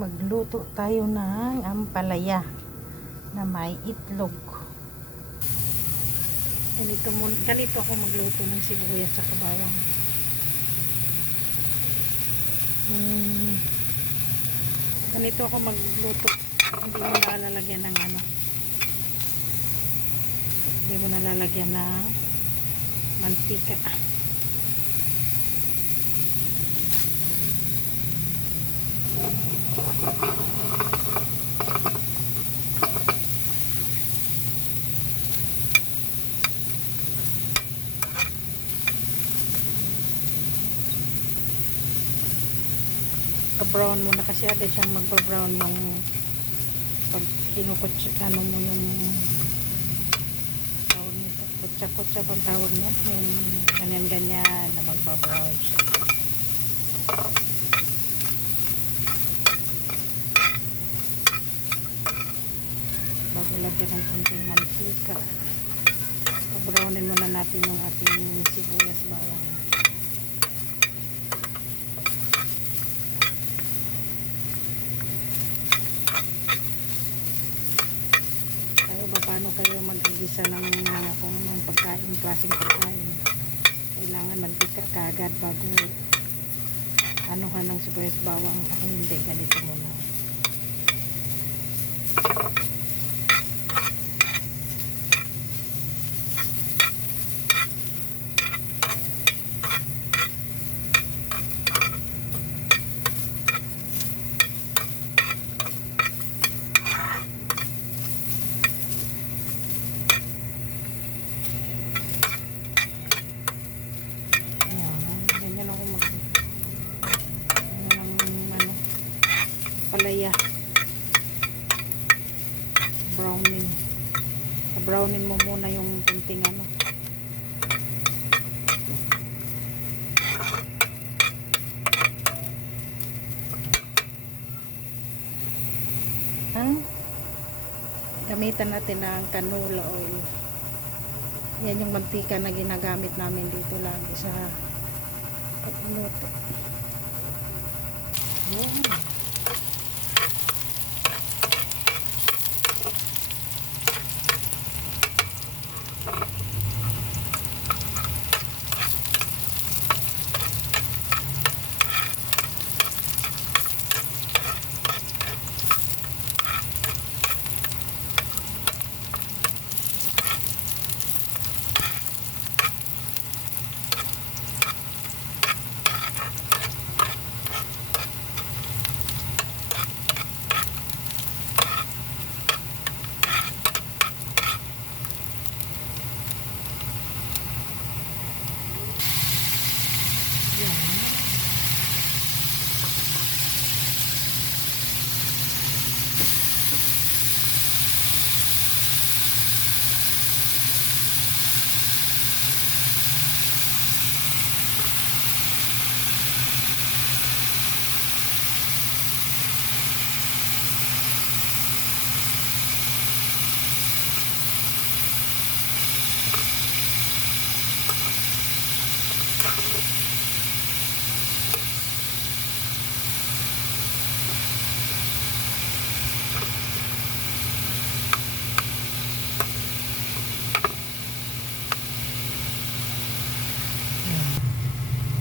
Magluto tayo ng ampalaya na may itlog. Ganito ako magluto ng sibuyas sa bawang. Ganito ako magluto. Hindi mo nalalagyan ng hindi mo nalalagyan ng mantika. Brown muna kasi agad siyang magpa-brown yung pag kinukutsa mo yung tawag nito, kutsa-kutsa bang tawag niya, yung ganyan-ganyan na magpa-brown siya. Bago lagyan ng konting mantika, pa-brownin muna natin yung ating sibuyas bawang. Paano kayo mag-igisa ng kung anong pagkain, klaseng pagkain. Kailangan mantika kaagad bago anuhan ng sibuyas bawang. Ako hindi, ganito muna. Palaya brownin mo muna yung kunting gamitan natin ng canola oil. Yan yung mantika na ginagamit namin dito lagi sa pagluto.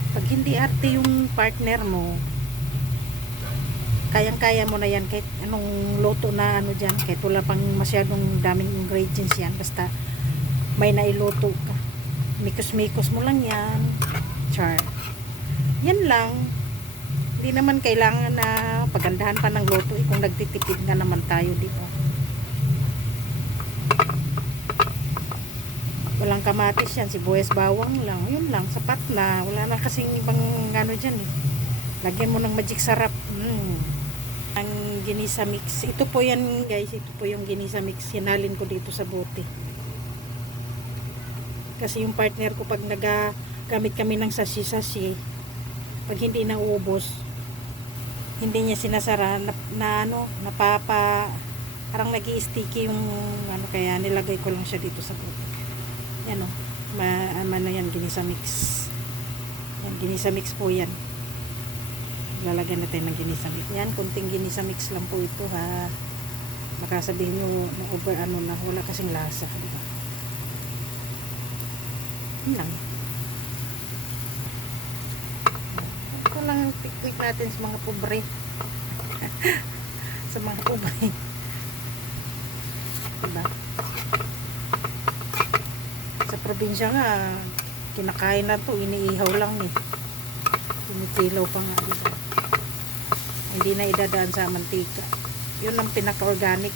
Pag hindi arte yung partner mo, kayang-kaya mo na yan kahit anong luto na dyan, kahit wala pang masyadong daming ingredients yan, basta may nailuto ka, mikos-mikos mo lang yan, char, yan lang. Hindi naman kailangan na pagandahan pa ng luto kung nagtitipid nga naman tayo, di ba? Walang kamatis yan, sibuyas bawang lang, yun lang, sapat na. Wala na kasing ibang dyan eh. Lagyan mo ng magic sarap. Ang ginisa mix, ito po yan guys, ito po yung ginisa mix, hinalin ko dito sa bote kasi yung partner ko pag nagagamit kami ng sasi-sasi, pag hindi naubos, hindi niya sinasara parang nag-i-sticky yung kaya nilagay ko lang siya dito sa bote. Yan yan, ginisa mix. Yan, ginisa mix po yan. Lalagyan natin ng ginisa mix. Yan, kunting ginisa mix lang po ito ha. Baka sabihin nyo na over ano na, wala kasing lasa, diba? Yun lang. Ito lang ang quick natin sa mga pobre. Sa mga pobre. Diba? Sa probinsya nga, kinakain na to, iniihaw lang eh. Tinitilaw pa nga, diba? Hindi na idadaan sa mantika. Yun ang pinaka-organic.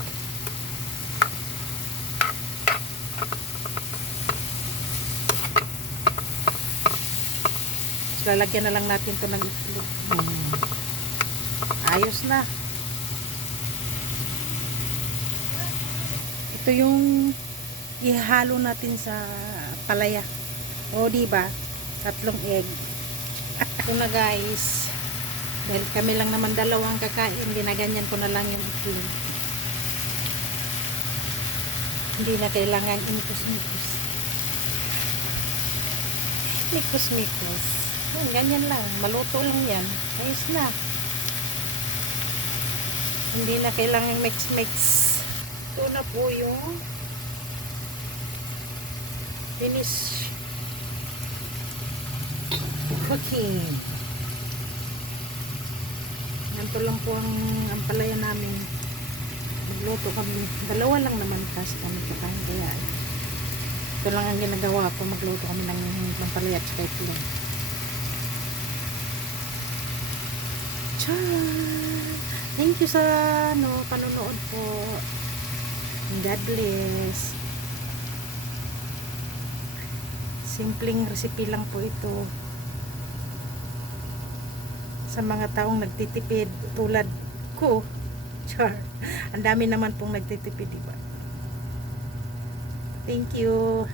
Lalagyan na lang natin to ng itlog. Ayos na. Ito yung ihalo natin sa palaya. O diba? 3 egg. Ito na guys. Dahil kami lang naman dalawang kakain, ginaganyan ko na lang yung itlog. Hindi na kailangan imikos-mikos. Mikos-mikos. Ganyan lang. Maluto lang yan. Ayos na. Hindi na kailangan mix-mix. Ito na po yung finish cooking. Ganito lang po ang ampalaya namin. Magluto kami. Dalawa lang naman kasi kami kakain. Kaya ito lang ang ginagawa ko. Magluto kami ng ampalaya at saka itlog. Thank you sa panonood po. God bless. Simpleng recipe lang po ito sa mga taong nagtitipid tulad ko. Char. Ang dami naman pong nagtitipid, diba? Thank you.